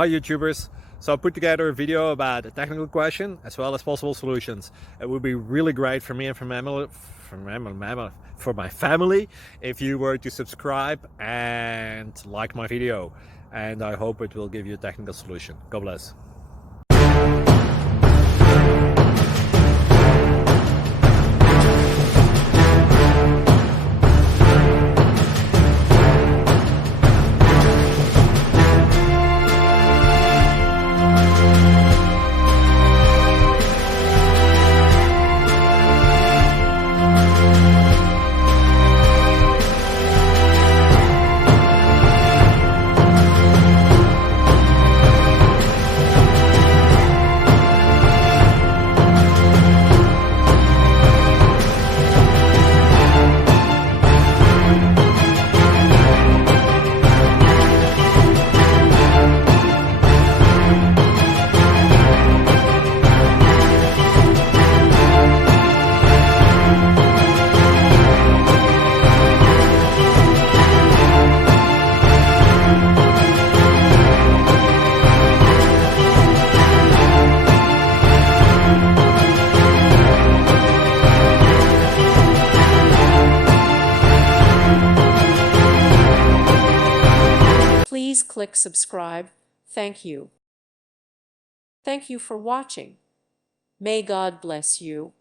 Hi YouTubers! So I put together a video about a technical question as well as possible solutions. It would be really great for me and for my family if you were to subscribe and like my video, and I hope it will give you a technical solution. God bless. Please click subscribe. Thank you. Thank you for watching. May God bless you.